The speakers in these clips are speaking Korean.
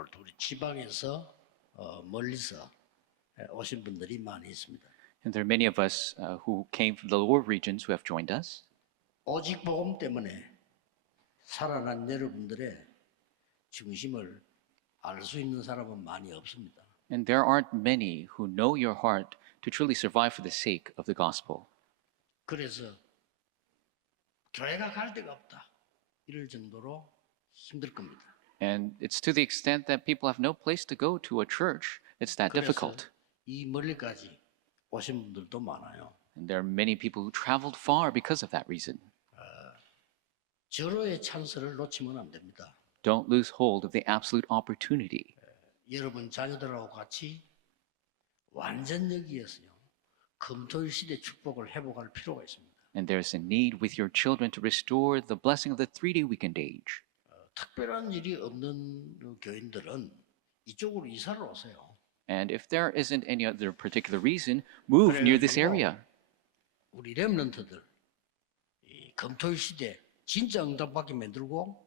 우리 지방에서 멀리서 오신 분들이 많이 있습니다. And there are many of us who came from the lower regions who have joined us. 오직 복음 때문에 살아난 여러분들의 중심을 알 수 있는 사람은 많이 없습니다. And there aren't many who know your heart to truly survive for the sake of the gospel. 그래서 교회가 갈 데가 없다 이럴 정도로 힘들 겁니다. And it's to the extent that people have no place to go to a church. It's that 그래서 difficult. 이 멀리까지 오신 분들도 많아요. And there are many people who traveled far because of that reason. 절호의 찬스를 놓치면 안 됩니다. Don't lose hold of the absolute opportunity. 여러분 자녀들하고 같이 완전 여기에서요 금토일 시대 축복을 회복할 필요가 있습니다. And there's a need with your children to restore the blessing of the 3-day weekend age. 특별한 일이 없는 교인들은 이쪽으로 이사를 오세요. And if there isn't any other particular reason, move near this area. 우리 렘넌트들 이 금토일 시대 진짜 응답받게 만들고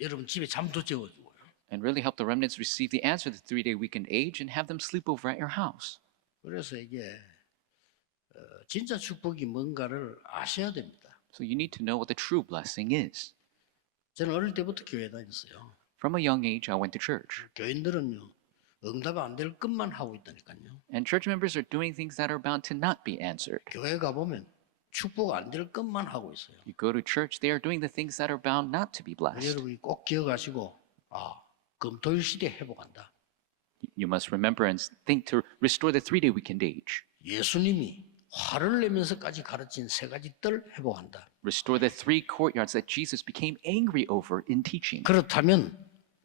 여러분 집에 잠도 재워주고요. And really help the remnants receive the answer of the 3-day weekend age and have them sleep over at your house. 그래서 이게 진짜 축복이 뭔가를 아셔야 됩니다. So you need to know what the true blessing is. 저는 어릴 때부터 교회 다녔어요. From a young age, I went to church. 교인들은요 응답 안 될 것만 하고 있다니까요. And church members are doing things that are bound to not be answered. 교회 가보면 축복 안 될 것만 하고 있어요. You go to church, they are doing the things that are bound not to be blessed. 여러분이 꼭 기억하시고 금토일 시대 회복한다. You must remember and think to restore the 3-day weekend age. 예수님이 화를 내면서까지 가르친 3가지 뜰 회복한다. Restore the 3 courtyards that Jesus became angry over in teaching. 그렇다면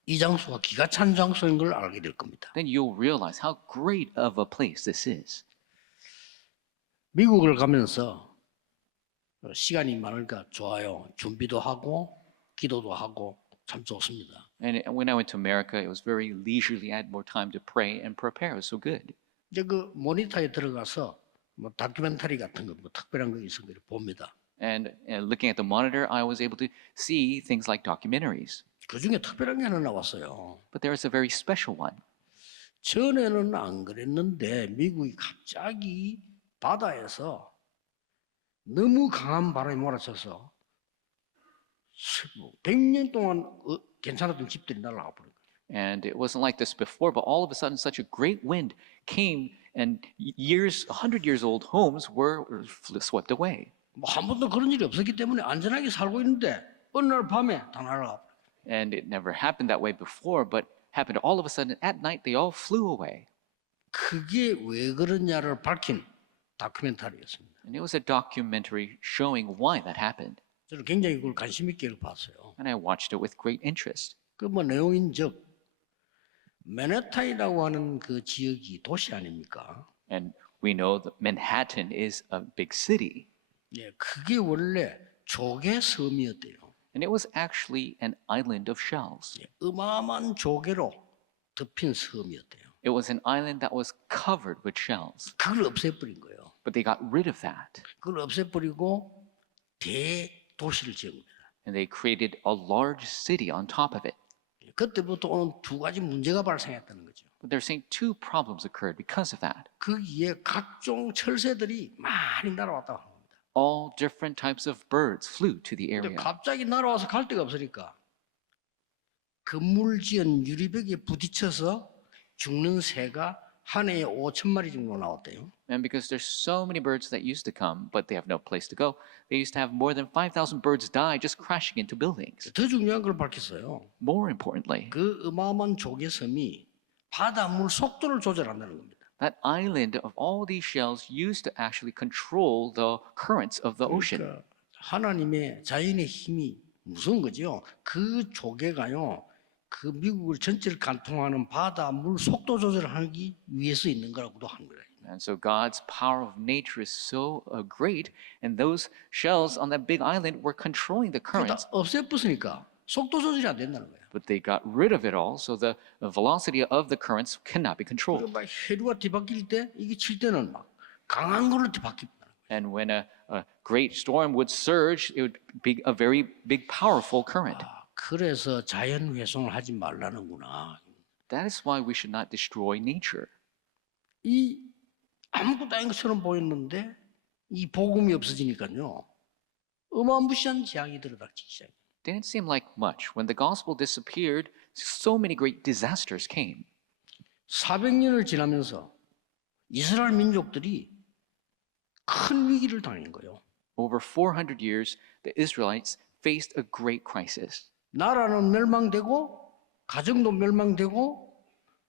이 장소가 기가 찬 장소인 걸 알게 될 겁니다. Then you'll realize how great of a place this is. 미국을 가면서 시간이 많으니까 좋아요. 준비도 하고 기도도 하고 참 좋습니다. And when I went to America, it was very leisurely. I had more time to pray and prepare. It was so good. 이제 그 모니터에 들어가서 뭐 다큐멘터리 같은 거 뭐 특별한 거 있으면 봅니다. And looking at the monitor, I was able to see things like documentaries. 그 중에 특별한 게 하나 나왔어요. But there is a very special one. 전에는 안 그랬는데 미국이 갑자기 바다에서 너무 강한 바람이 몰아쳐서 100년 동안 괜찮았던 집들이 날아가 버린 거예요. And it wasn't like this before, but all of a sudden, such a great wind came, and 100 years old homes were swept away. 뭐 한 번도 그런 일이 없었기 때문에 안전하게 살고 있는데 어느 날 밤에 다 날아가 버린 거예요. And it never happened that way before, but happened all of a sudden at night, they all flew away. 그게 왜 그러냐를 밝힌 다큐멘터리였습니다. And it was a documentary showing why that happened. 저는 굉장히 그걸 관심 있게 봤어요. And I watched it with great interest. 그 뭐 내용인즉 맨해튼이라고 하는 그 지역이 도시 아닙니까? And we know that Manhattan is a big city. 예, 그게 원래 조개 섬이었대요. And it was actually an island of shells. 예, 어마어마한 조개로 덮인 섬이었대요. It was an island that was covered with shells. 그걸 없애버린 거예요. But they got rid of that. 그걸 없애버리고 대도시를 지은 겁니다. And they created a large city on top of it. 예, 그때부터 오는 2가지 문제가 발생했다는 거죠. But they're saying 2 problems occurred because of that. 거기에 각종 철새들이 많이 날아왔다고 합니다. All different types of birds flew to the 근데 area. 갑자기 날아와서 갈 데가 없으니까 건물 지은 유리벽에 부딪혀서 죽는 새가 한 해에 5,000마리 정도 나왔대요. And because there's so many birds that used to come, but they have no place to go, they used to have more than 5,000 birds die just crashing into buildings. 더 중요한 걸 밝혔어요. More importantly, 그 어마어마한 조개섬이 바닷물 속도를 조절한다는 겁니다. that island of all these shells used to actually control the currents of the ocean. 그러니까 하나님의 자연의 힘이 무서운 거죠. 그 조개가요. 그 미국을 전체를 관통하는 바닷물 속도 조절하기 위해서 있는 거라고도 하는 거예요. And so God's power of nature is so great, and those shells on that big island were controlling the currents. 그러다 없애버리니까 속도 조절이 안 된다는 거예요. But they got rid of it all, so the velocity of the currents cannot be controlled. 막 해류가 뒤바뀔 때 이게 칠 때는 막 강한 걸로 뒤바뀝니다. And when a great storm would surge, it would be a very big, powerful current. 그래서 자연 훼손을 하지 말라는구나. That is why we should not destroy nature. 이 아무것도 아닌 것처럼 보였는데 이 복음이 없어지니까요. 어마무시한 재앙이 들어닥치기 시작해요. Didn't seem like much. When the gospel disappeared, so many great disasters came. 400년을 지나면서 이스라엘 민족들이 큰 위기를 당한 거예요. Over 400 years, the Israelites faced a great crisis. 나라는 멸망되고 가정도 멸망되고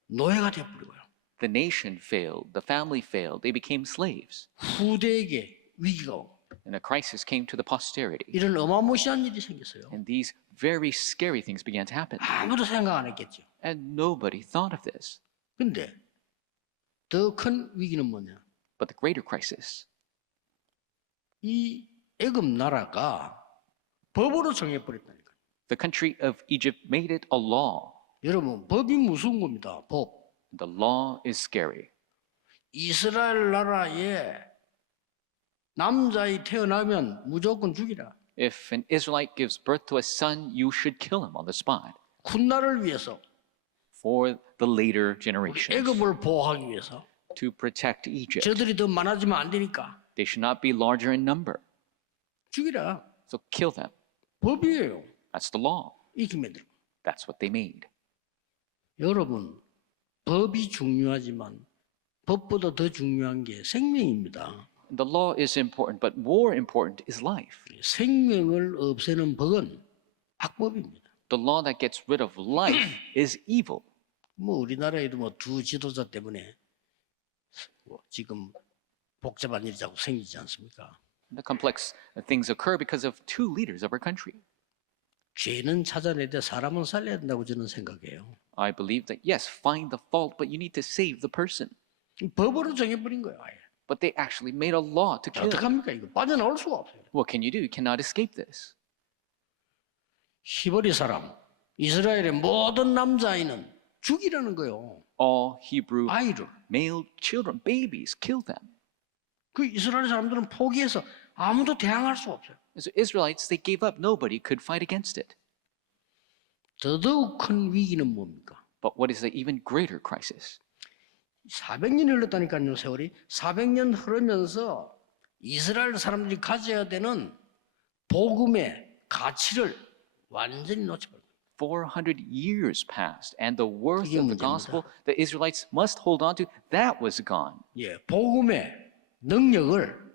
노예가 되어버리고요. The nation failed, the family failed, they became slaves. 후대에게 위기가 오고 And a crisis came to the posterity. 이런 어마무시한 일이 생겼어요. And these very scary things began to happen. 아무도 생각 안 했겠죠. And nobody thought of this. 근데 더 큰 위기는 뭐냐? But the greater crisis, 이 애굽 나라가 법으로 정해버렸다니까요. the country of Egypt made it a law. 여러분, 법이 무서운 겁니다. 법. The law is scary. 이스라엘 나라에 남자이 태어나면 무조건 죽이라. If an Israelite gives birth to a son, you should kill him on the spot. 훗날을 위해서 For the later 우리 generations, 애굽을 보호하기 위해서 to protect Egypt. 저들이 더 많아지면 안 되니까 They should not be larger in number. 죽이라. So kill them. 법이에요. That's the law. 이렇게 만들고. That's what they made. 여러분, 법이 중요하지만 법보다 더 중요한 게 생명입니다. The law is important, but more important is life. 생명을 없애는 법은 악법입니다. The law that gets rid of life is evil. 뭐 우리나라에도 뭐 두 지도자 때문에 뭐 지금 복잡한 일이 자꾸 생기지 않습니까? The complex things occur because of two leaders of our country. 죄는 찾아내되 사람은 살려야 된다고 저는 생각해요. I believe that, yes, find the fault, but you need to save the person. 법으로 정해버린 거예요. 아예. But they actually made a law to kill. 어떡합니까? 이거 빠져나올 수가 없어요. What can you do? You cannot escape this. 히브리 사람, 이스라엘의 모든 남자아이는 죽이라는 거예요. All Hebrew 아이를. male children, babies, kill them. 그 이스라엘 사람들은 포기해서 아무도 대항할 수 없어요. As Israelites, they gave up. Nobody could fight against it. 더더욱 큰 위기는 뭡니까? But what is the even greater crisis? 400년이 흘렀다니까요, 세월이. 400년 흐르면서 이스라엘 사람들이 가져야 되는 복음의 가치를 완전히 놓쳐버려요. 400 years passed, and the worth 그게 of the 문제입니다. gospel the Israelites must hold on to, that was gone. 예, 복음의 능력을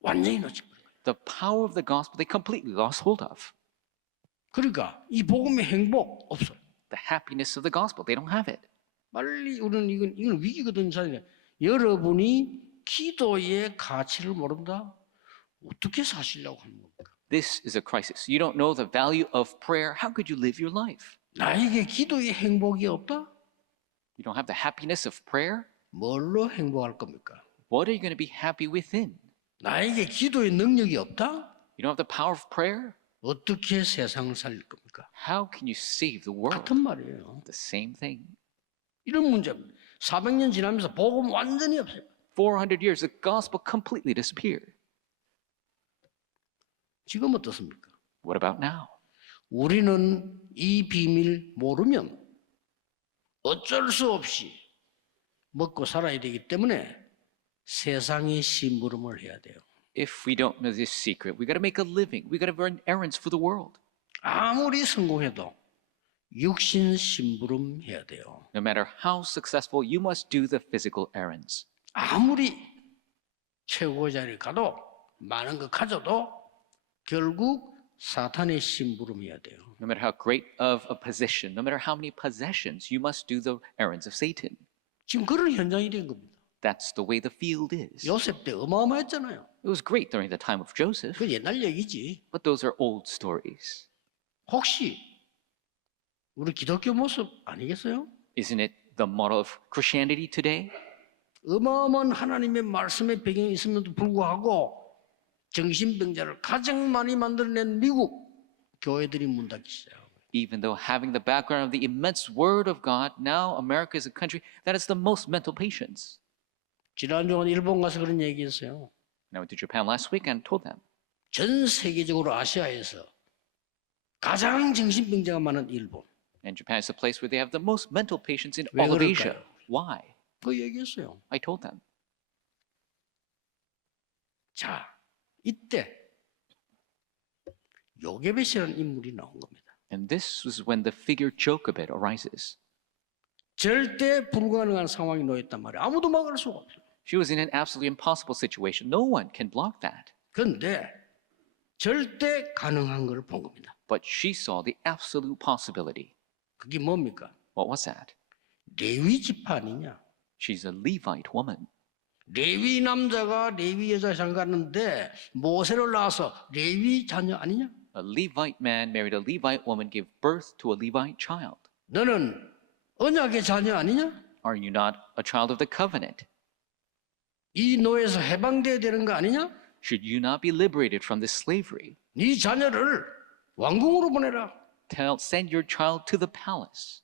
완전히 놓쳐버려요. The power of the gospel, they completely lost hold of. 그러니까 이 복음의 행복 없어요. The happiness of the gospel, they don't have it. 빨리 우리는 이건 위기거든요. 여러분이 기도의 가치를 모른다? 어떻게 사시려고 하는 겁니까? This is a crisis. You don't know the value of prayer. How could you live your life? 나에게 기도의 행복이 없다? You don't have the happiness of prayer? 뭘로 행복할 겁니까? What are you going to be happy within? 나에게 기도의 능력이 없다? You don't have the power of prayer? 어떻게 세상을 살릴 겁니까? How can you save the world? 같은 말이에요. The same thing. 이런 문제입니다. 400년 지나면서 복음 완전히 없어요. 400 years, the gospel completely disappeared. 지금 어떻습니까? What about now? 우리는 이 비밀 모르면 어쩔 수 없이 먹고 살아야 되기 때문에 세상의 심부름을 해야 돼요. If we don't know this secret, we got to make a living. We got to run errands for the world. 아무리 성공해도 육신 심부름 해야 돼요. No matter how successful, you must do the physical errands. 아무리 최고 자리에 가도 많은 거 가져도 결국 사탄의 심부름 해야 돼요. No matter how great of a position, no matter how many possessions, you must do the errands of Satan. 지금 그런 현장이 된 겁니다. That's the way the field is. 요셉 때 어마어마했잖아요. It was great during the time of Joseph, 그 옛날 얘기지. but those are old stories. 혹시 우리 기독교 모습 아니겠어요? Isn't it the model of Christianity today? 어마어마한 하나님의 말씀의 배경이 있음에도 불구하고 정신병자를 가장 많이 만들어낸 미국 교회들이 문 닫기 시작하고 Even though having the background of the immense word of God, now America is a country that has the most mental patients. 지난주에 일본 가서 그런 얘기했어요. And I went to Japan last week and told them, 전 세계적으로 아시아에서 가장 정신병자가 많은 일본. And Japan is the place where they have the most mental patients in 왜 all of Asia. 그럴까요? Why? 그 얘기했어요. I told them. 자, 이때 요게벳이라는 인물이 나온 겁니다. And this was when the figure Jochebed arises. 절대 불가능한 상황이 놓였단 말이에요. 아무도 막을 수가 없어요. She was in an absolutely impossible situation. No one can block that. 그런데 절대 가능한 걸 본 겁니다. But she saw the absolute possibility. 그게 뭡니까? What was that? 레위 지파 아니냐? She's a Levite woman. 레위 남자가 레위 여자 장가는데 모세를 낳아서 레위 자녀 아니냐? A Levite man married a Levite woman, gave birth to a Levite child. 너는 언약의 자녀 아니냐? Are you not a child of the covenant? 이 노예에서 해방돼야 되는 거 아니냐? Should you not be liberated from this slavery? 네 자녀를 왕궁으로 보내라. Send your child to the palace.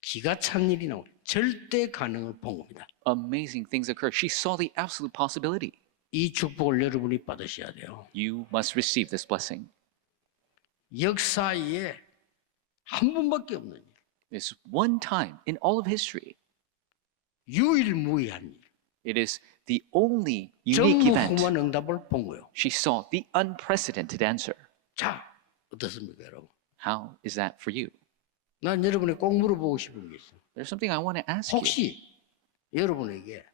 기가 찬 일이 나오고 절대 가능을 본 겁니다. Amazing things occur. She saw the absolute possibility. 이 축복을 여러분이 받으셔야 돼요. You must receive this blessing. 역사에 한 번밖에 없는 일, This one time in all of history. 유일무이한 일, It is the only unique event. 전무후무한 응답을 본 거예요. She saw the unprecedented answer. 자, 어떻습니까, 여러분? How is that for you? 난 여러분에 꼭 물어보고 싶은 게 있어요. There's something I want to ask you. 혹시 여러분에게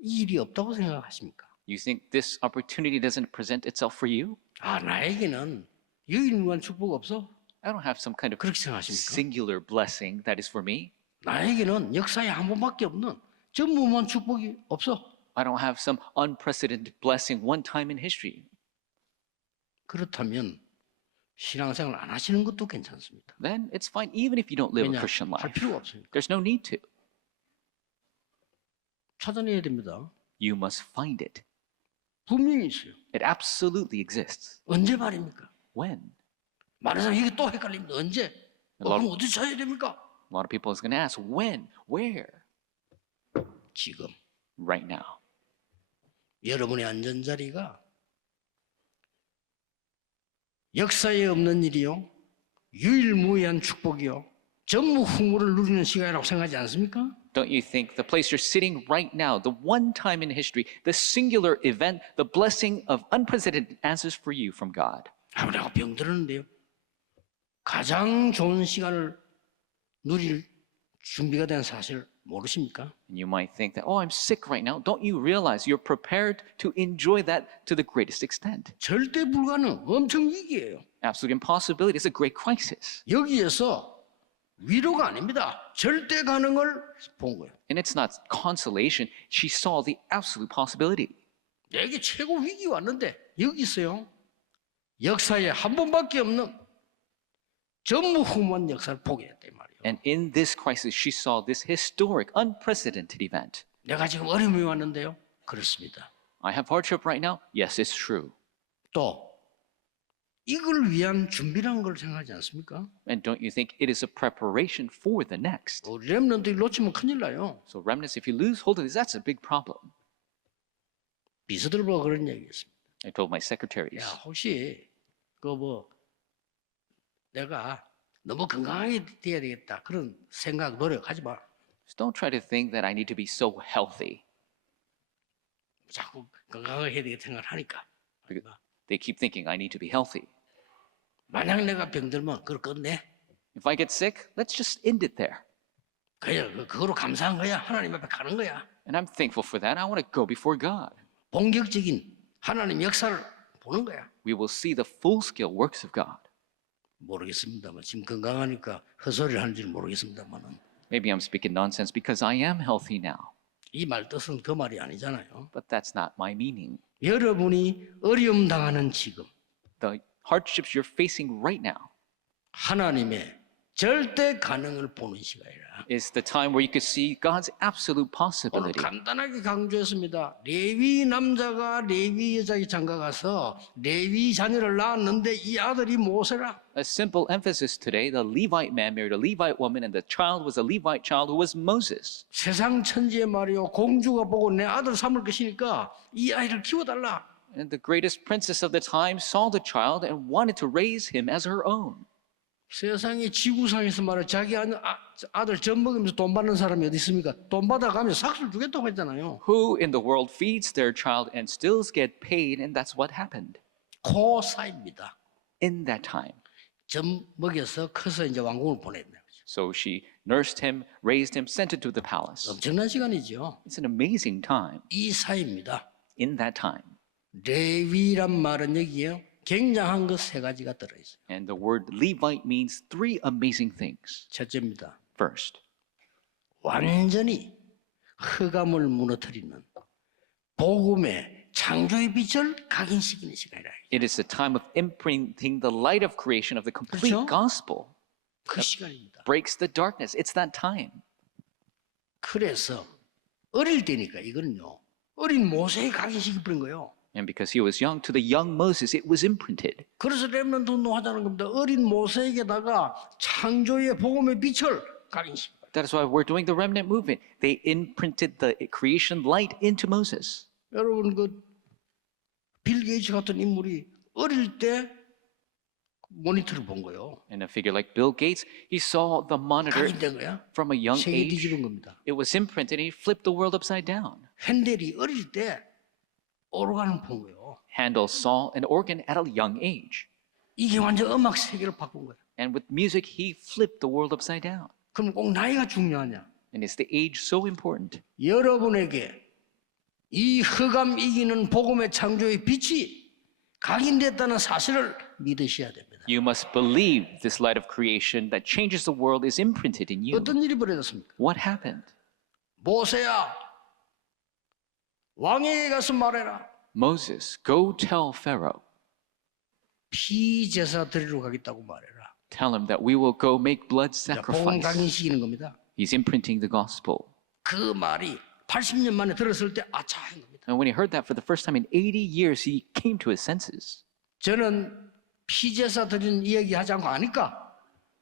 이 일이 없다고 생각하십니까? You think this opportunity doesn't present itself for you? 아, 나에게는 유일무이한 축복 없어? I don't have some kind of 그렇게 생각하십니까? singular blessing that is for me. 나에게는 역사에 한 번밖에 없는 전무후무한 축복이 없어. I don't have some unprecedented blessing one time in history. 그렇다면 신앙생활 안 하시는 것도 괜찮습니다. Then it's fine even if you don't live a 왜냐? Christian 할 life. 필요가 없으니까. There's no need to. 찾아내야 됩니다. You must find it. 분명히 있어요. It absolutely exists. 언제 말입니까? When? 말해서 이게 또 헷갈립니다. 언제? 그럼 어디 찾아야 됩니까? A lot of people is going to ask, when? Where? 지금 Right now. 여러분의 안전자리가 역사에 없는 일이요, 유일무이한 축복이요, 전무후무를 누리는 시간이라고 생각하지 않습니까? Don't you think the place you're sitting right now, the one time in history, the singular event, the blessing of unprecedented answers for you from God? 아무래도 병들었는데요. 가장 좋은 시간을 누릴 준비가 된 사실 모르십니까? And you might think that, oh, I'm sick right now. Don't you realize you're prepared to enjoy that to the greatest extent? 절대 불가능, 엄청 위기예요. Absolute impossibility. It's a great crisis. 여기에서 위로가 아닙니다. 절대 가능을 본 거예요. And it's not consolation. She saw the absolute possibility. 내게 최고 위기 왔는데 여기 있어요. 역사에 한 번밖에 없는 전무후무한 역사를 보게 했단 말이에요. And in this crisis, she saw this historic, unprecedented event. 내가 지금 어려움이 왔는데요. 그렇습니다. I have hardship right now. Yes, it's true. 또 이걸 위한 준비라는 걸 생각하지 않습니까? And don't you think it is a preparation for the next? 우리 렘넌트를 놓치면 큰일 나요. So remnants, if you lose hold of this, that's a big problem. 비서들 보고 그런 얘기했습니다. I told my secretaries. 야, 혹시 내가 너무 건강하게 돼야 되겠다 그런 생각 노력하지 마. Just don't try to think that I need to be so healthy. 자꾸 건강하게 해야 되겠다 생각을 하니까. They keep thinking I need to be healthy. 만약 내가 병들면 그걸 끝내. If I get sick, let's just end it there. 그냥 그거로 감사한 거야. 하나님 앞에 가는 거야. And I'm thankful for that. I want to go before God. 본격적인 하나님 역사를 보는 거야. We will see the full-scale works of God. 모르겠습니다만 지금 건강하니까 헛소리를 하는지 모르겠습니다만은 Maybe I'm speaking nonsense because I am healthy now. 이 말 뜻은 그 말이 아니잖아요. But that's not my meaning. 여러분이 어려움 당하는 지금 The hardships you're facing right now 하나님의 절대 가능을 보는 시간이라. is the time where you could see God's absolute 오늘 possibility. 간단하게 강조했습니다. 레위 남자가 레위 여자의 장가 가서 레위 자녀를 낳았는데 이 아들이 모세라. A simple emphasis today, the Levite man married a Levite woman and the child was a Levite child who was Moses. 세상 천지의 말이요, 공주가 보고 내 아들 삼을 것이니까 이 아이를 키워달라. And the greatest princess of the time saw the child and wanted to raise him as her own. 세상에 지구상에서 말해 자기 아들 젖 먹으면서 돈 받는 사람이 어디 있습니까? 돈 받아가면 삭수를 주겠다고 했잖아요. Who in the world feeds their child and still get paid? And that's what happened 그 사이입니다. in that time. 젖 먹여서 커서 이제 왕궁을 보냈네요. So she nursed him, raised him, sent him to the palace. 엄청난 시간이죠. It's an amazing time. 이 사이입니다. In that time. 레위란 말은 여기에 굉장한 것 세 가지가 들어있어요. And the word Levite means three amazing things. 첫째입니다. First, 완전히 흑암을 무너뜨리는 복음의 창조의 빛을 각인시키는 시간이라. it is the time of imprinting the light of creation of the complete 그렇죠? gospel. 그 시간입니다. Breaks the darkness. It's that time. 그래서 어릴 때니까 이거는요. 어린 모세에 각인시켜 버린 거예요. And because he was young, to the young Moses, it was imprinted. 그래서 렘넌트 운동하자는 겁니다. 어린 모세에게다가 창조의 복음의 빛을 각인시켜. That is why we're doing the remnant movement. They imprinted the creation light into Moses. 여러분 빌 게이츠 같은 인물이 어릴 때 모니터를 본 거예요. And a figure like Bill Gates, he saw the monitor 각인된 거야. from a young 세계 age. 뒤집은 겁니다. It was imprinted and he flipped the world upside down. 핸델이 어릴 때 오르간을 본 거예요. Handel saw an organ at a young age. 이게 완전 음악 세계를 바꾼 거예요. And with music, he flipped the world upside down. 그럼 꼭 나이가 중요하냐? And is the age so important? 여러분에게 이 흑암 이기는 복음의 창조의 빛이 각인됐다는 사실을 믿으셔야 됩니다. You must believe this light of creation that changes the world is imprinted in you. 어떤 일이 벌어졌습니까? What happened? 모세야, 왕에게 가서 말해라. Moses, go tell Pharaoh. 피제사 드리러 가겠다고 말해라. Tell him that we will go make blood 자, 복음 sacrifice. 각인시키는 겁니다. He's imprinting the gospel. 그 말이 80년 만에 들었을 때 아차 한 겁니다. And when he heard that for the first time in 80 years, he came to his senses. 저는 피제사 드리는 이야기 하지 않고 아니까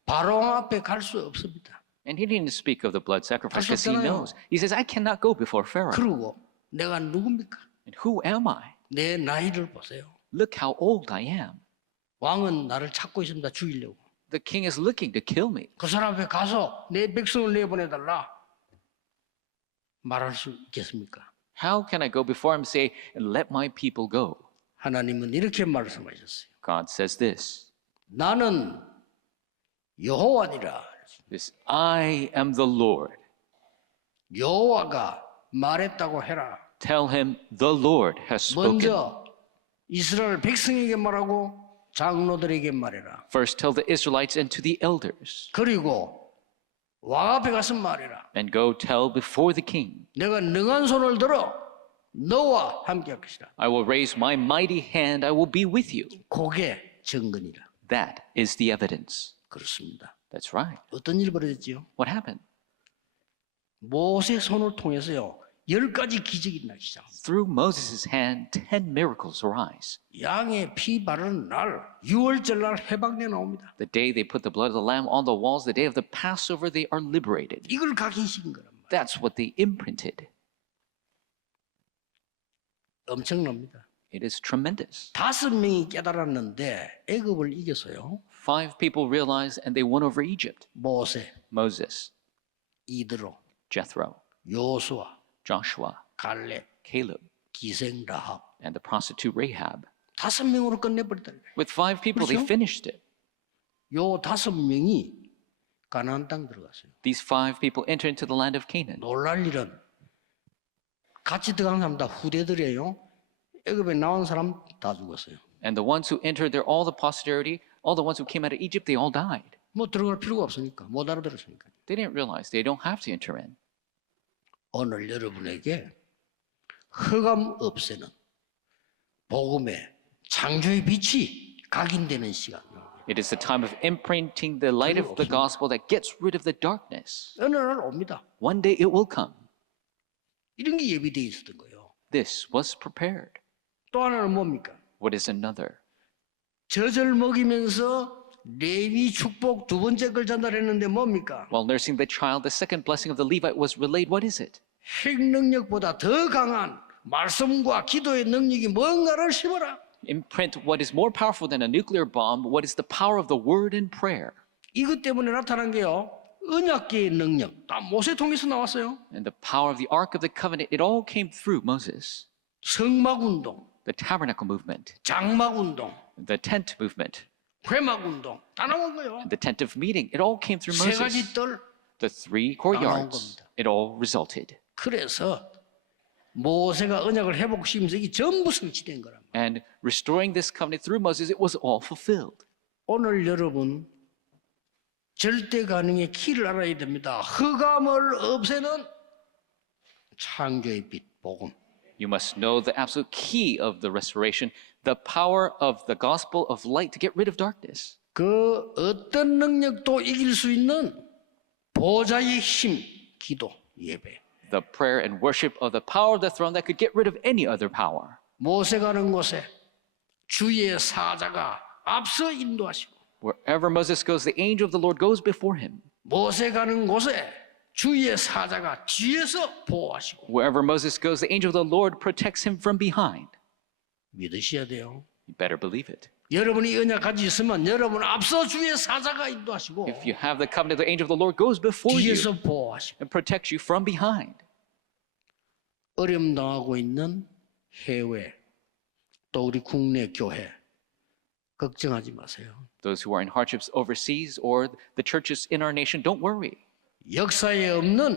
바로 앞에 갈 수 없습니다. And he didn't speak of the blood sacrifice because he 하셨잖아요. knows. He says, I cannot go before Pharaoh. 그리고 내가 누굽니까? And who am I? 내 나이를 보세요. Look how old I am. 왕은 나를 찾고 있습니다. 죽이려고. The king is looking to kill me. 그 사람 앞에 가서 내 백성을 내보내달라 말할 수 있겠습니까? How can I go before him and say, let my people go? 하나님은 이렇게 말씀하셨어요. God says this. 나는 여호와니라. This, I am the Lord. 여호와가 말했다고 해라. Tell him the Lord has spoken. 먼저 이스라엘 백성에게 말하고 장로들에게 말해라. First tell the Israelites and to the elders. 그리고 왕 앞에 가서 말해라. And go tell before the king. 내가 능한 손을 들어 너와 함께 할 것이라. I will raise my mighty hand. I will be with you. 그게 증거니라. That is the evidence. 그렇습니다. That's right. 어떤 일이 벌어졌지요? What happened? 모세 손을 통해서요. 10가지 기적이 일어나기 시작합니다. Through Moses' hand, 10 miracles arise. 양의 피 바르는 날 6월절 날 해방돼 나옵니다. The day they put the blood of the lamb on the walls, the day of the Passover, they are liberated. 이걸 각인시킨 거란 말이에요. That's what they imprinted. 엄청납니다. It is tremendous. 5명이 깨달았는데 애굽을 이겼어요. 5 people realized and they won over Egypt. 모세, Moses, 이드로, Jethro, 요수아, Joshua, 갈렙, Caleb, 기생 라합. and the prostitute Rahab. 5명으로 끝내버렸다. With 5 people, they 그렇죠? finished it. 요 5명이 가나안 땅 들어갔어요. These 5 people entered into the land of Canaan. 놀랄 일은 같이 들어간 사람 다 후대들이에요. 애굽에 나온 사람 다 죽었어요. And the ones who entered there, all the posterity, all the ones who came out of Egypt, they all died. 뭐 들어갈 필요가 없으니까 못 알아들었으니까. They didn't realize they don't have to enter in. 오늘 여러분에게 흑암 없애는 복음의 창조의 빛이 각인되는 시간. It is the time of imprinting the light of the gospel that gets rid of the darkness. 어느 날 옵니다. One day it will come. 이런 게 예비되어 있었던 거예요. This was prepared. 또 하나는 뭡니까? What is another? 젖을 먹이면서 레위 축복 두 번째 걸 전달했는데 뭡니까? While nursing the child, the second blessing of the Levite was relayed. What is it? 핵 능력보다 더 강한 말씀과 기도의 능력이 뭔가를 심어라. Imprint what is more powerful than a nuclear bomb, what is the power of the word and prayer. 이것 때문에 나타난 게요. 언약계의 능력. 다 모세 통해서 나왔어요. And the power of the Ark of the Covenant, it all came through Moses. 성막운동, The tabernacle movement, 장막운동, the tent movement, 회막운동 다 나온 거예요. and the tent of meeting, it all came through 세 Moses. 가지 뜰. The three 나온 courtyards, 겁니다. it all resulted. 그래서 모세가 언약을 회복시키면서 이게 전부 성취된 거란 말이에요. And restoring this covenant through Moses, it was all fulfilled. 오늘 여러분 절대 가능의 키를 알아야 됩니다. 흑암을 없애는 창조의 빛, 복음. You must know the absolute key of the restoration, the power of the gospel of light to get rid of darkness. 그 어떤 능력도 이길 수 있는 보좌의 힘, 기도, 예배. The prayer and worship of the power of the throne that could get rid of any other power. 모세 가는 곳에 주의 사자가 앞서 인도하시고 Wherever Moses goes, the angel of the Lord goes before him. 모세 가는 곳에 주의 사자가 뒤에서 보호하시고 Wherever Moses goes, the angel of the Lord protects him from behind. 믿으셔야 돼요. You better believe it. 여러분이 언약 가지고 있으면 여러분 앞서 주의 사자가 인도하시고 If you have the covenant, the angel of the Lord goes before you 뒤에서 보호하시고 and protects you from behind. 어려움 당하고 있는 해외 또 우리 국내 교회 걱정하지 마세요. Those who are in hardships overseas or the churches in our nation, don't worry. 역사에 없는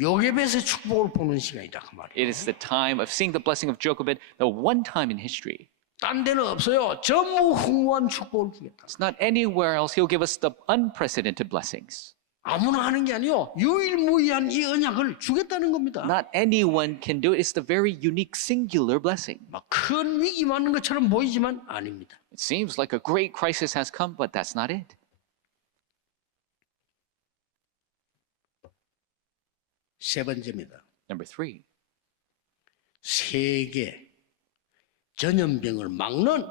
요게벳의 축복을 보는 시간이다 그 말이에요. It is the time of seeing the blessing of Jochebed, the one time in history. 딴 데는 없어요. 전무후무한 축복을 주겠다. It's not anywhere else. He'll give us the unprecedented blessings. 아무나 하는 게 아니요. 유일무이한 이 언약을 주겠다는 겁니다. Not anyone can do it. It's the very unique, singular blessing. 막 큰 위기 많은 것처럼 보이지만 아닙니다. It seems like a great crisis has come, but that's not it. 세 번째입니다. Number 3, 세계 전염병을 막는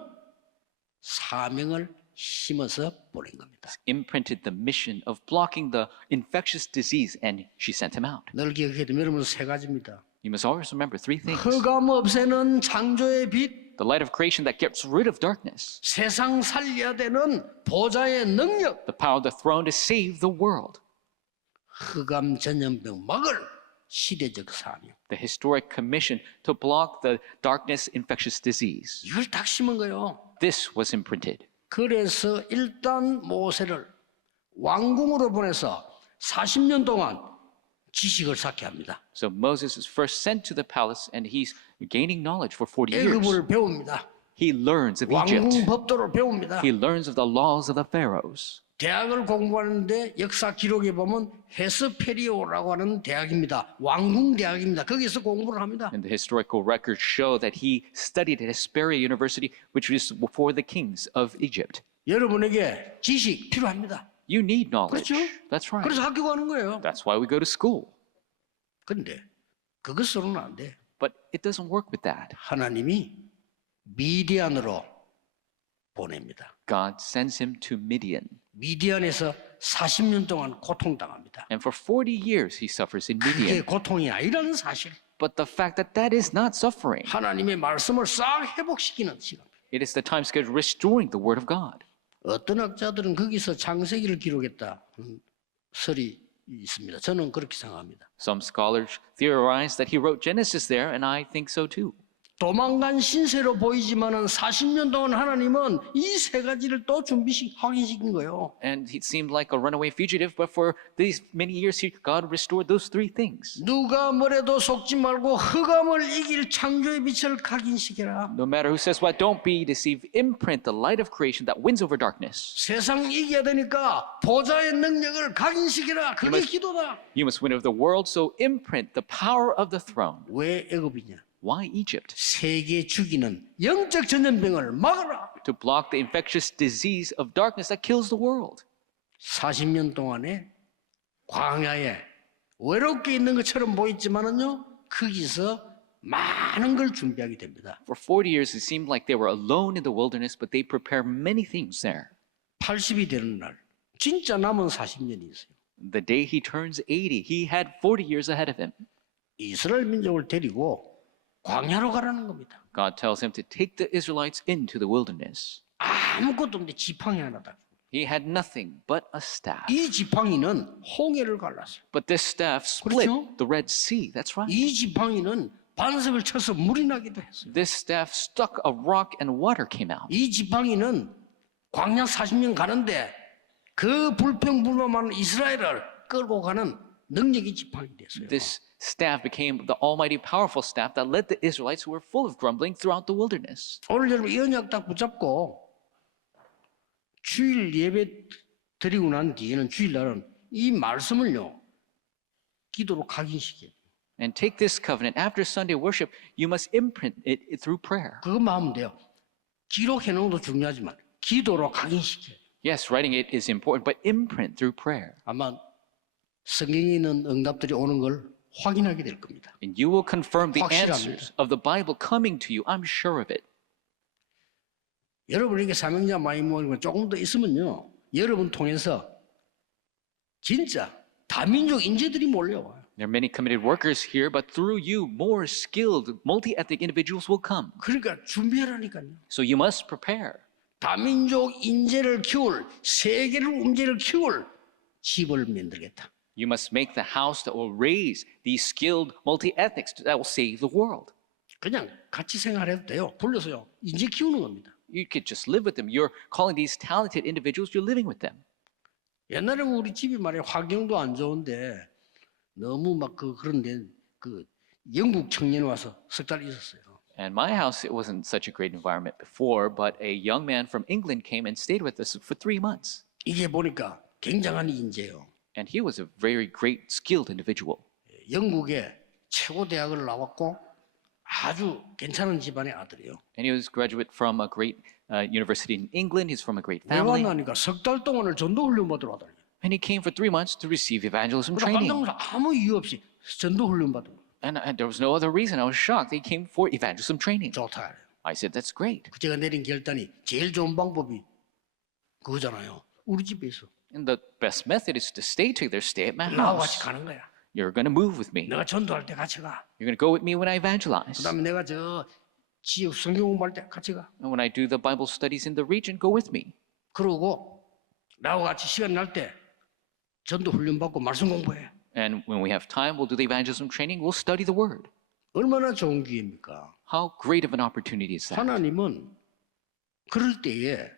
사명을 심어서 보낸 겁니다. imprinted the mission of blocking the infectious disease, and she sent him out. 늘 기억해야 됩니다. 여러분 세 가지입니다. You must always remember 3 things. 흑암 없애는 창조의 빛, The light of creation that gets rid of darkness, 세상 살려야 되는 보좌의 능력, the power of the throne to save the world, 흑암 전염병 막을 시대적 사명. the historic commission to block the darkness infectious disease. 이걸 딱 심은 거예요. This was imprinted. 그래서 일단 모세를 왕궁으로 보내서 40년 동안 지식을 쌓게 합니다. So Moses is first sent to the palace and he's gaining knowledge for 40 years. 애굽을 배웁니다. He learns of 왕궁 Egypt. 법도를 배웁니다. He learns of the laws of the pharaohs. 대학을 공부하는데 역사 기록에 보면 헤스페리오라고 하는 대학입니다. 왕궁 대학입니다. 거기서 공부를 합니다. And the historical records show that he studied at Hesperia University, which was before the kings of Egypt. 여러분에게 지식 필요합니다. You need knowledge. 그렇죠? That's right. 그래서 학교 가는 거예요. That's why we go to school. 그런데 그것으로는 안 돼. But it doesn't work with that. 하나님이 미디안으로 보냅니다. God sends him to Midian. 미디안에서 40년 동안 고통당합니다. And for 40 years he suffers in 그게 Midian. 고통이 아니라는 사실. But the fact that that is not suffering, 하나님의 말씀을 싹 회복시키는 시간. it is the time scale restoring the word of God. 어떤 학자들은 거기서 창세기를 기록했다. 설이 있습니다. 저는 그렇게 생각합니다. Some scholars theorize that he wrote Genesis there, and I think so too. 도망간 신세로 보이지만은 40년 동안 하나님은 이 세 가지를 또 확인시킨 거예요. And he seemed like a runaway fugitive, but for these many years, God restored those 3 things. 누가 뭐래도 속지 말고 흑암을 이길 창조의 빛을 각인시켜라. No matter who says what, don't be deceived. Imprint the light of creation that wins over darkness. 세상 이겨야 되니까 보좌의 능력을 각인시켜라. 그게 기도다. You must win over the world, so imprint the power of the throne. 왜 애굽이냐? Why Egypt? 세계 죽이는 영적 전염병을 막아라. To block the infectious disease of darkness that kills the world. 40년 동안에 광야에 외롭게 있는 것처럼 보였지만은요, 거기서 많은 걸 준비하게 됩니다. For 40 years, it seemed like they were alone in the wilderness, but they prepared many things there. 80이 되는 날, 진짜 남은 40년이 있어요. The day he turns 80, he had 40 years ahead of him. 이스라엘 민족을 데리고 광야로 가라는 겁니다. God tells him to take the Israelites into the wilderness. 아무것도 없는데 지팡이 하나다. He had nothing but a staff. 이 지팡이는 홍해를 갈랐어요. But this staff split 그렇죠? the Red Sea. That's right. 이 지팡이는 반석을 쳐서 물이 나기도 했어요. This staff stuck a rock and water came out. 이 지팡이는 광야 40년 가는데 그 불평불만한 이스라엘을 끌고 가는 능력이 지팡이 됐어요. This staff became the almighty powerful staff that led the Israelites who were full of grumbling throughout the wilderness. 오늘 여러분 이 언약 딱 붙잡고 주일 예배 드리고 난 뒤에는 주일날은 이 말씀을요 기도로 각인시켜요. And take this covenant. After Sunday worship, you must imprint it through prayer. 그것만 하면 돼요. 기록해 놓은 것도 중요하지만 기도로 각인시켜요. Yes, writing it is important, but imprint through prayer. 아마 성경에 있는 응답들이 오는 걸 확인하게 될 겁니다. And you will confirm the 확실합니다. answers of the Bible coming to you. I'm sure of it. 여러분에게 사명자 많이 모이고 조금 더 있으면요. 여러분 통해서 진짜 다민족 인재들이 몰려와요. There are many committed workers here, but through you, more skilled, multi-ethnic individuals will come. 그러니까 준비하라니까요. So you must prepare. 다민족 인재를 키울, 세계를 인재를 키울 집을 만들겠다. You must make the house that will raise these skilled multi-ethnics that will save the world. 그냥 같이 생활해도 돼요. 불러서요. 인재 키우는 겁니다. You could just live with them. You're calling these talented individuals, you're living with them. 옛날에 우리 집이 말이야 환경도 안 좋은데 너무 막 그런데 그 영국 청년 와서 석 달 있었어요. And my house, it wasn't such a great environment before, but a young man from England came and stayed with us for 3 months. 이게 보니까 굉장한 인재요. And he was a very great, skilled individual. 영국의 최고 대학을 나왔고 아주 괜찮은 집안의 아들이에요. And he was a graduate from a great university in England. He's from a great 왜 family. 왔나니까 석 달 동안을 전도 훈련 받으러 왔다니. And he came for 3 months to receive evangelism 깜짝 training. 놀라서 아무 이유 없이 전도 훈련 받으러 And there was no other reason. I was shocked. He came for evangelism training. 좋다. I said, that's great. 그 제가 내린 결단이 제일 좋은 방법이 그거잖아요. 우리 집에 있어. And the best method is to stay together, stay at my 나하고 같이 house. 가는 거야. You're going to move with me. 내가 전도할 때 같이 가. You're going to go with me when I evangelize. 그다음에 내가 저 지역 성경 공부할 때 같이 가. And when I do the Bible studies in the region, go with me. 그러고 나하고 같이 시간 날 때 전도 훈련 받고 말씀 공부해. And when we have time, we'll do the evangelism training. We'll study the word. 얼마나 좋은 기회입니까? How great of an opportunity is that? 하나님은 그럴 때에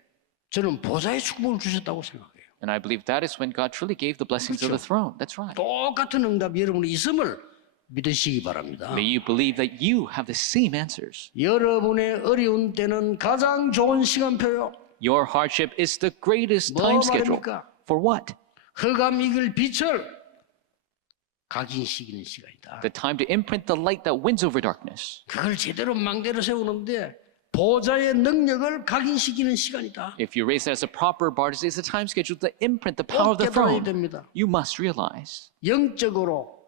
저는 보좌의 축복을 주셨다고 생각해요. And I believe that is when God truly gave the blessings of the throne. That's right. 똑같은 응답이 여러분이 있음을 믿으시기 바랍니다. May you believe that you have the same answers. 여러분의 어려운 때는 가장 좋은 시간표요. Your hardship is the greatest 뭐 time schedule. 말입니까? For what? 흑암 이길 빛을 각인시키는 시간이다. The time to imprint the light that wins over darkness. 그걸 제대로 망대로 세우는데 보좌의 능력을 각인시키는 시간이다. If you raise that as a proper bar, it's a time schedule to imprint the power of 꼭 the 깨달아야 throne. 됩니다. You must realize. 영적으로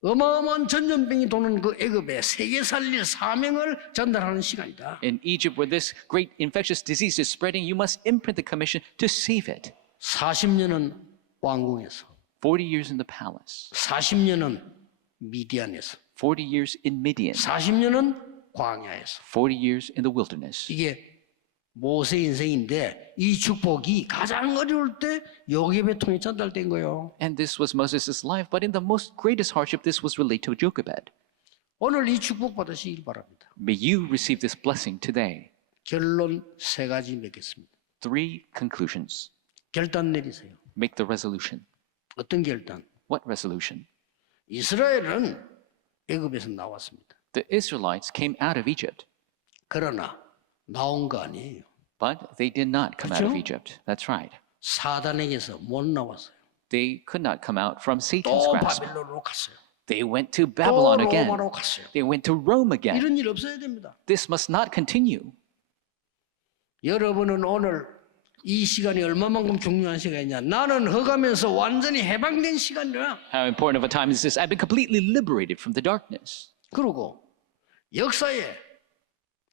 어마어마한 전염병이 도는 그 애굽에 세계 살릴 사명을 전달하는 시간이다. In Egypt, where this great infectious disease is spreading, you must imprint the commission to save it. 40년은 왕궁에서, 40 years in the palace, 40년은 미디안에서, 40 years in Midian, 40년은 광야에서. 40 years in the wilderness. 이게 모세 인생인데 이 축복이 가장 어려울 때 요셉의 통해 전달된 거예요. And this was Moses' life, but in the most greatest hardship, this was related to Jochebed. 오늘 이 축복 받으시길 바랍니다. May you receive this blessing today. 결론 세 가지 맺겠습니다. 3 conclusions. 결단 내리세요. Make the resolution. 어떤 결단? What resolution? 이스라엘은 애굽에서 나왔습니다. The Israelites came out of Egypt, 그러나 나온 거 아니에요. but they did not come out of 그렇죠? Egypt. That's right. 사단에게서 못 나왔어요. They could not come out from Satan's 또 grasp. 바빌론으로 갔어요. They went to 또 Babylon again. 로마로 갔어요. They went to Rome again. 이런 일 없어야 됩니다. This must not continue. 여러분은 오늘 이 시간이 얼마만큼 중요한 시간이냐? 나는 흑암에서 완전히 해방된 시간이라. How important of a time is this? I've been completely liberated from the darkness. 그리고 역사에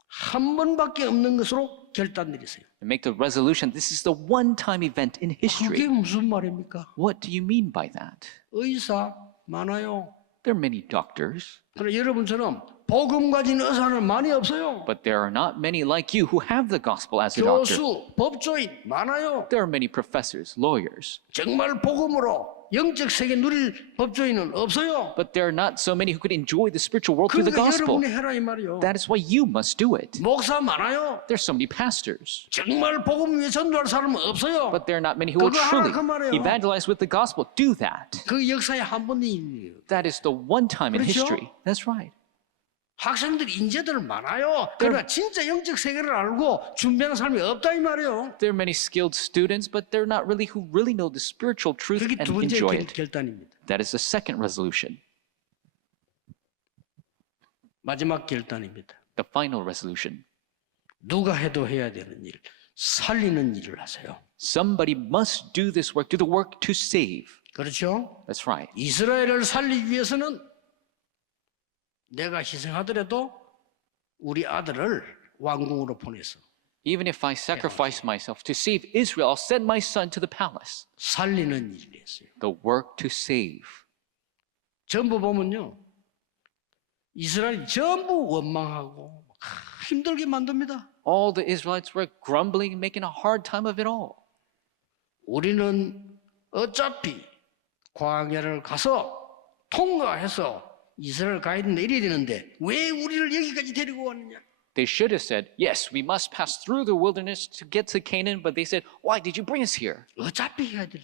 한 번밖에 없는 것으로 결단 내리세요. And make the resolution. This is the one-time event in 그게 history. 무슨 말입니까? What do you mean by that? 의사 많아요. There are many doctors, 그러나 여러분처럼 복음 가진 의사는 많이 없어요. But there are not many like you who have the gospel as a doctor. 교수, 법조인 많아요. There are many professors, lawyers, 정말 복음으로 영적 세계 누릴 법조인은 없어요. but there are not so many who could enjoy the spiritual world through the 그러니까 gospel. 여러분이 해라 이 말이요. That is why you must do it. 목사 많아요. There's so many pastors, 정말 복음 위에 전도할 사람은 없어요. but there are not many who will 그거 하라 truly 그 말이에요. evangelize with the gospel. Do that. 그 역사에 한 번의 일이에요. That is the one time in 그렇죠? history. That's right. 학생들 인재들 많아요. 그러나 진짜 영적 세계를 알고 준비하는 사람이 없다 이 말이에요. There are many skilled students, but they're not really who really know the spiritual truth 그게 and 두 번째 enjoy it. 결단입니다. That is the second resolution, 마지막 결단입니다. the final resolution. 누가 해도 해야 되는 일, 살리는 일을 하세요. Somebody must do this work, do the work to save. 그렇죠? That's right. 이스라엘을 살리기 위해서는 내가 희생하더라도 우리 아들을 왕궁으로 보내서 Even if I sacrifice myself to save Israel, I'll send my son to the palace. 살리는 일을 했어요. The work to save. 전부 보면요. 이스라엘이 전부 원망하고 힘들게 만듭니다. All the Israelites were grumbling and making a hard time of it all. 우리는 어차피 광야를 가서 통과해서 이스라엘 가야 된다 이래야 되는데 왜 우리를 여기까지 데리고 왔느냐? They should have said, yes, we must pass through the wilderness to get to Canaan, but they said, why did you bring us here? 어차피 해야 될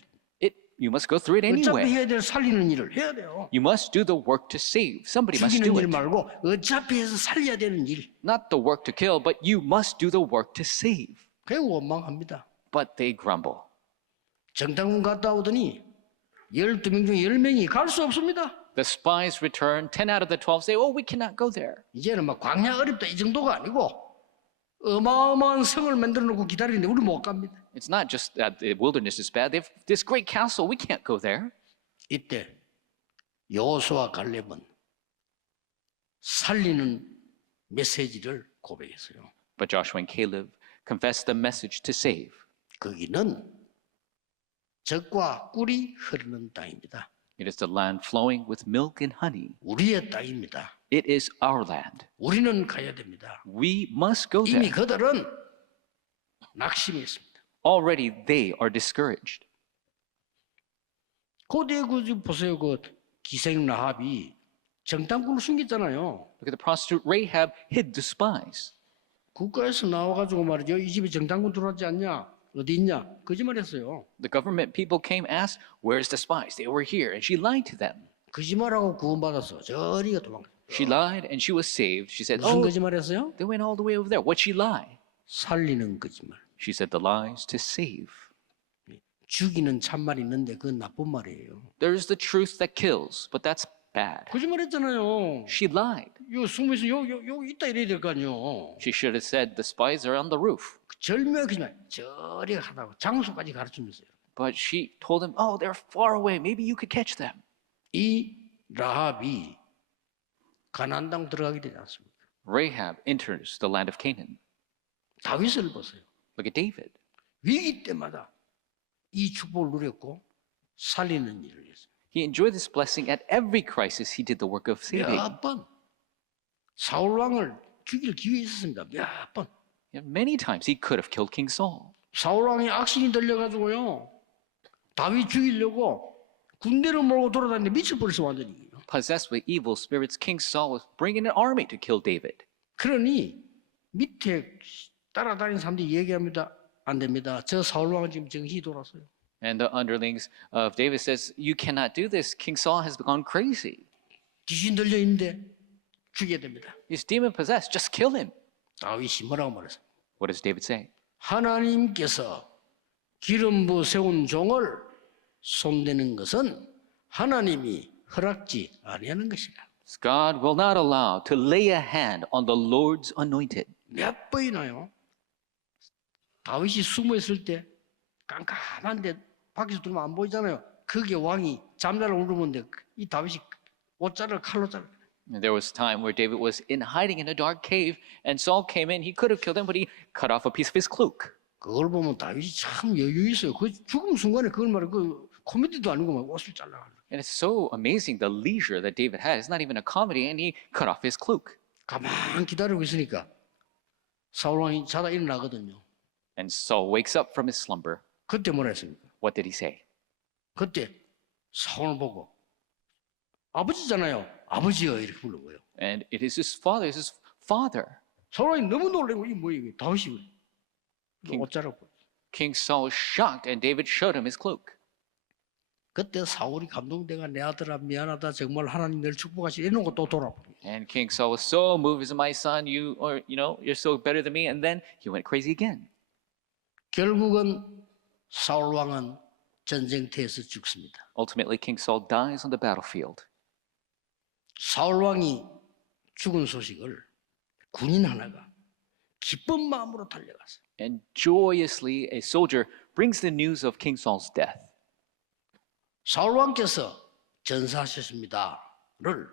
You must go through it 어차피 anyway. 해야 될 살리는 일을 해야 돼요. You must do the work to save. Somebody must 죽이는 do 일 it. 말고 어차피 해서 살려야 되는 일. Not the work to kill, but you must do the work to save. 그게 원망합니다. But they grumble. 정탐군 갔다 오더니 12명 중 10명이 갈 수 없습니다. The spies return. 10 out of the 12 say, oh, we cannot go there. 이제는 막 광야 어렵다 이 정도가 아니고 어마어마한 성을 만들어 놓고 기다리는데 우리 못 갑니다. It's not just that the wilderness is bad. They have this great castle. We can't go there. 이때 여호수아 갈렙은 살리는 메시지를 고백했어요. But Joshua and Caleb confessed the message to save. 거기는 젖과 꿀이 흐르는 땅입니다. It is the land flowing with milk and honey. 우리의 땅입니다. It is our land. 우리는 가야 됩니다. We must go 이미 there. 그들은 낙심했습니다. Already they are discouraged. 고대 보세요. 그 기생 라합이 정탐꾼을 숨겼잖아요. Look at the prostitute Rahab hid the spies. 국가에서 나와가지고 말이죠. 이 집에 정탐꾼 들어왔지 않냐? 어디 있냐? 거짓말했어요. The government people came, asked, where's the spies? They were here. And she lied to them. 거짓말하고 구원받았어. 저리가 도망가. She lied and she was saved. She said, 무슨 oh, 거짓말했어요? they went all the way over there. What'd she lie? 살리는 거짓말. She said the lies to save. 죽이는 참말이 있는데 그건 나쁜 말이에요. There's the truth that kills, but that's bad. 거짓말했잖아요. She lied. 요 숨어서 여기 있다 이래야 될 거 아니에요. She should have said the spies are on the roof. 절묘하게 거짓말. 저리 하다고 장소까지 가르치면서요. But she told him, oh, they're far away. Maybe you could catch them. 이 라합이 가나안 땅 들어가게 되지 않습니까? Rahab enters the land of Canaan. 다윗을 보세요. Look at David. 위기 때마다 이 축복을 누렸고 살리는 일을 했어요. He enjoyed this blessing at every crisis. He did the work of saving. 몇 번 사울 왕을 죽일 기회 있었습니다. 몇 번. Many times he could have killed King Saul. 사울 왕이 악신이 들려가지고요. 다윗 죽이려고 군대를 몰고 돌아다니는데 미쳐버렸어 완전히. Possessed with evil spirits, King Saul was bringing an army to kill David. 그러니 밑에 따라다니는 사람들이 얘기합니다. 안 됩니다. 저 사울 왕은 지금 정신이 돌았어요. And the underlings of David says, you cannot do this. King Saul has gone crazy. 귀신 들려 있는데 죽여야 됩니다. He's demon possessed. Just kill him. 다윗이 뭐라고 말했어요? What does David say? 하나님께서 기름 부어 세운 종을 손대는 것은 하나님이 허락지 아니하는 것이라. God will not allow to lay a hand on the Lord's anointed. 몇 번이나요? 다윗이 숨어 있을 때 깜깜한데 밖에서 들으면 안 보이잖아요. 그게 왕이 잠자를 울르는데 이 다윗이 옷자를 칼로 자르. And there was a time where David was hiding in a dark cave, and Saul came in. He could have killed him, but he cut off a piece of his cloak. 그걸 보면 다윗이 참 여유 있어요. 그 죽음 순간에 그걸 말해 그 코미디도 아니고 막 옷을 잘라. And it's so amazing the leisure that David had. It's not even a comedy, and he cut off his cloak. 가만 기다리고 있으니까 사울 왕이 자다 일어나거든요. And Saul wakes up from his slumber. 그때 뭐라 했습니까? What did he say? 그때 사울을 보고 아버지잖아요. 아버지여 이렇게 부른 거예요. And it is his father. It's his father. 사울 왕이 너무 놀라고 이게 뭐야 이게 다윗이 king- 옷자락. King Saul was shocked, and David showed him his cloak. 그때 사울이 감동돼가 내 아들아 미안하다 정말 하나님 늘 축복하시 이런 거 또 돌아보고. And King Saul was so moved. He said, "My son, you're so better than me." And then he went crazy again. 결국은 사울 왕은 전쟁터에서 죽습니다. Ultimately, King Saul dies on the battlefield. 사울 왕이 죽은 소식을 군인 하나가 기쁜 마음으로 달려갔어요. And joyously, a soldier brings the news of King Saul's death. 사울 왕께서 전사하셨습니다를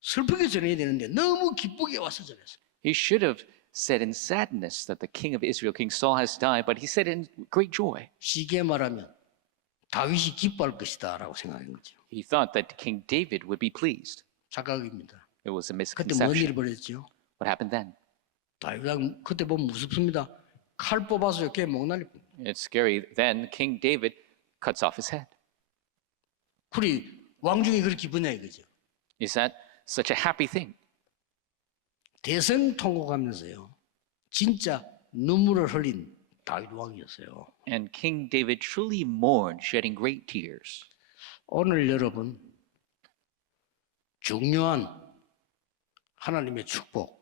슬프게 전해야 되는데 너무 기쁘게 와서 전했어요. He should have said in sadness that the king of Israel, King Saul, has died, but he said in great joy. 쉽게 말하면 다윗이 기뻐할 것이다라고 생각한 거죠. He thought that King David would be pleased. 착각입니다. It was a 그때 뭔 일이 misconception. 벌어졌죠? What happened then? 다윗 왕 그때 보면 무섭습니다. 칼 뽑아서 이렇게 목날리. It's scary. Then King David cuts off his head. 그리 왕중이 그렇게 기쁘냐 이거죠. Is that such a happy thing? 대성통곡하면서요. 진짜 눈물을 흘린 다윗 왕이었어요. And King David truly mourned, shedding great tears. 오늘 여러분 중요한 하나님의 축복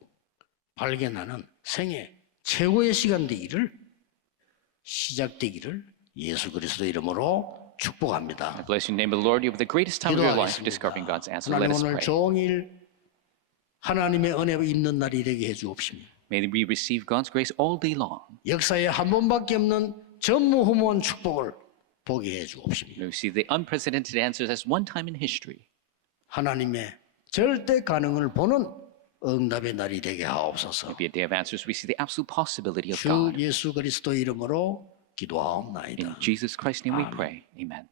발견하는 생애 최고의 시간 되기를 시작되기를 예수 그리스도 이름으로 축복합니다. I bless you in the name of the Lord. You have the greatest time of your life discovering 기도하겠습니다. God's answer. Let 하나님 us 오늘 pray. 종일 하나님의 은혜 입는 날이 되게 해주옵시며 May we receive God's grace all day long. 역사에 한 번밖에 없는 전무후무한 축복을 보게 해주옵시며 May we see the unprecedented answers as one time in history. 하나님의 절대 가능을 보는 응답의 날이 되게 하옵소서. May be a day of answers. We see the absolute possibility of 주 God. 예수 그리스도 이름으로 In 기도하옵나이다. Jesus Christ's name we pray. Amen.